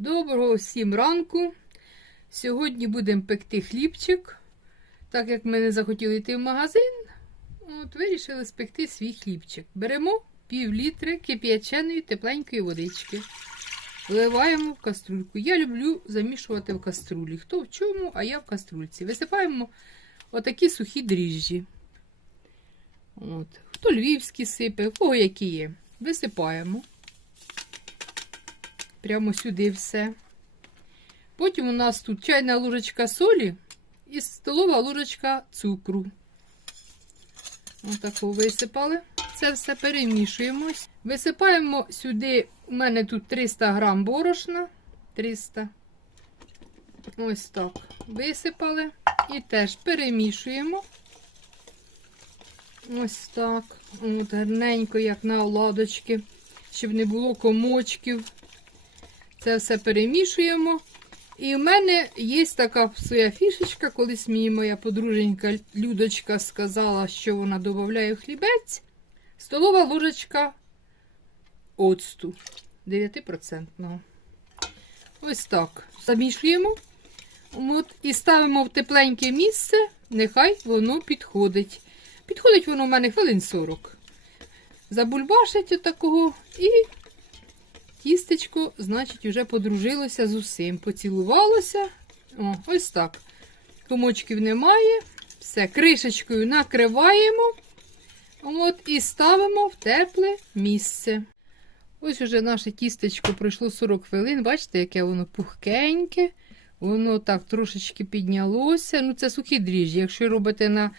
Доброго всім ранку. Сьогодні будемо пекти хлібчик. Так як ми не захотіли йти в магазин, от вирішили спекти свій хлібчик. Беремо пів літри кип'яченої тепленької водички. Вливаємо в каструльку. Я люблю замішувати в каструлі. Хто в чому, а я в каструльці. Висипаємо отакі сухі дріжджі. От. Хто львівські сипе, кого які є. Висипаємо. Прямо сюди все. Потім у нас тут чайна ложечка солі і столова ложечка цукру. Отаку висипали. Це все перемішуємо. Висипаємо сюди, у мене тут 300 грам борошна. 300. Ось так. Висипали. І теж перемішуємо. Ось так. От гарненько, як на оладочки, щоб не було комочків. Це все перемішуємо. І в мене є така своя фішечка, колись мені моя подруженька Людочка сказала, що вона додає хлібець. Столова ложечка оцту 9%. Ось так. Замішуємо. От, і ставимо в тепленьке місце, нехай воно підходить. Підходить воно в мене хвилин 40. Забульбашить отакого і Тістечко, значить, вже подружилося з усім. Поцілувалося. О, ось так. Комочків немає. Все, кришечкою накриваємо. От, і ставимо в тепле місце. Ось уже наше тістечко пройшло 40 хвилин. Бачите, яке воно пухкеньке. Воно так трошечки піднялося. Ну, це сухі дріжджі. Якщо робите на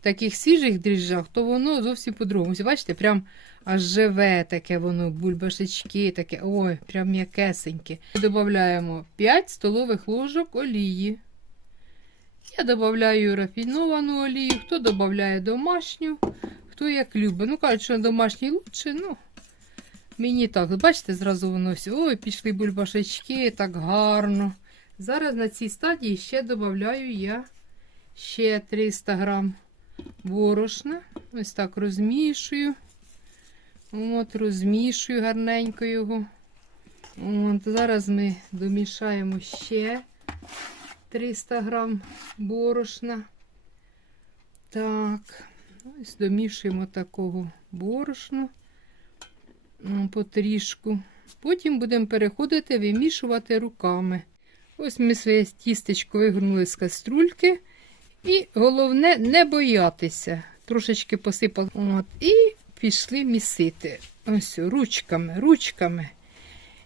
таких свіжих дріжджах, то воно зовсім по-другому. Бачите, прям аж живе таке воно, бульбашечки, таке, ой, прям м'якесеньке. Додаємо 5 столових ложок олії. Я додаю рафіновану олію, хто додає домашню, хто як любить. Ну, кажуть, що домашній лучше, ну. Мені так, бачите, зразу воно все. Ой, пішли бульбашечки, так гарно. Зараз на цій стадії ще додаю я ще 300 грам борошна. Ось так розмішую. От, розмішую гарненько його. От, зараз ми домішаємо ще 300 грам борошна. Так, ось домішуємо такого борошна потрішку. Потім будемо переходити вимішувати руками. Ось ми своє тістечко вигорнули з каструльки. Головне не боятися. Трошечки посипали. От, і пішли місити. Ось ручками, ручками.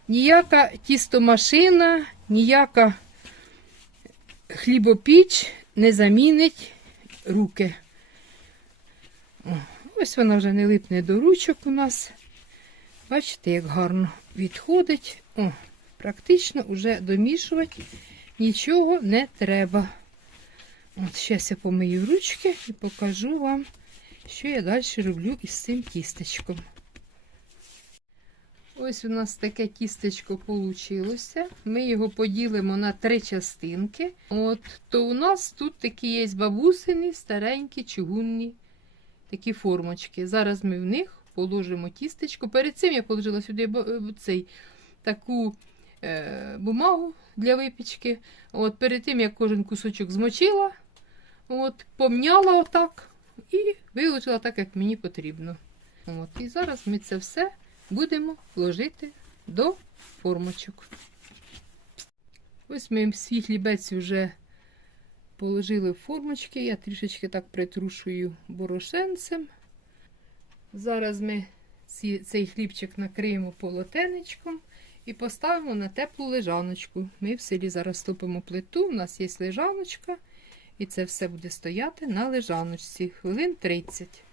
Ніяка тістомашина, ніяка хлібопіч не замінить руки. Ось вона вже не липне до ручок у нас. Бачите, як гарно відходить. О, практично вже домішувати нічого не треба. От зараз я помию ручки і покажу вам, що я далі роблю із цим тістечком. Ось у нас таке тістечко вийшло. Ми його поділимо на три частинки. От, то у нас тут такі є бабусині, старенькі, чугунні такі формочки. Зараз ми в них положимо тістечко. Перед цим я положила сюди е, цей, таку е, бумагу для випічки. От, перед тим, як кожен кусочок змочила, от, помняла отак і виложила так, як мені потрібно. От, і зараз ми це все будемо ложити до формочок. Ось ми свій хлібець вже положили в формочки. Я трішечки так притрушую борошенцем. Зараз ми ці, цей хлібчик накриємо полотенечком і поставимо на теплу лежаночку. Ми в селі зараз топимо плиту, у нас є лежаночка, і це все буде стояти на лежаночці хвилин 30.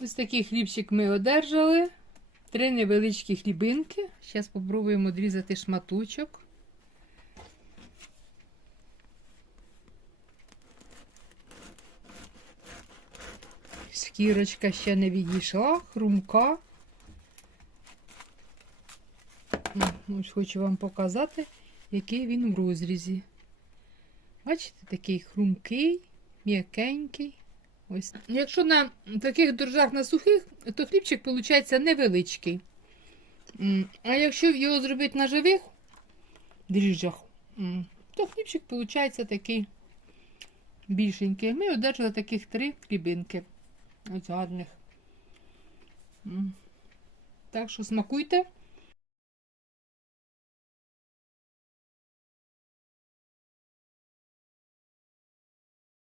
Ось такий хлібчик ми одержали. Три невеличкі хлібинки. Зараз спробуємо дрізати шматочок. Шкірочка ще не відійшла, хрумка. Ось хочу вам показати, який він в розрізі. Бачите, такий хрумкий, м'якенький. Ось. Якщо на таких дрожжах на сухих, то хлібчик виходить невеличкий. А якщо його зробити на живих, дріжджах. То хлібчик виходить такий більшенький. Ми одержали таких три хлібинки. Гарних. Так що смакуйте.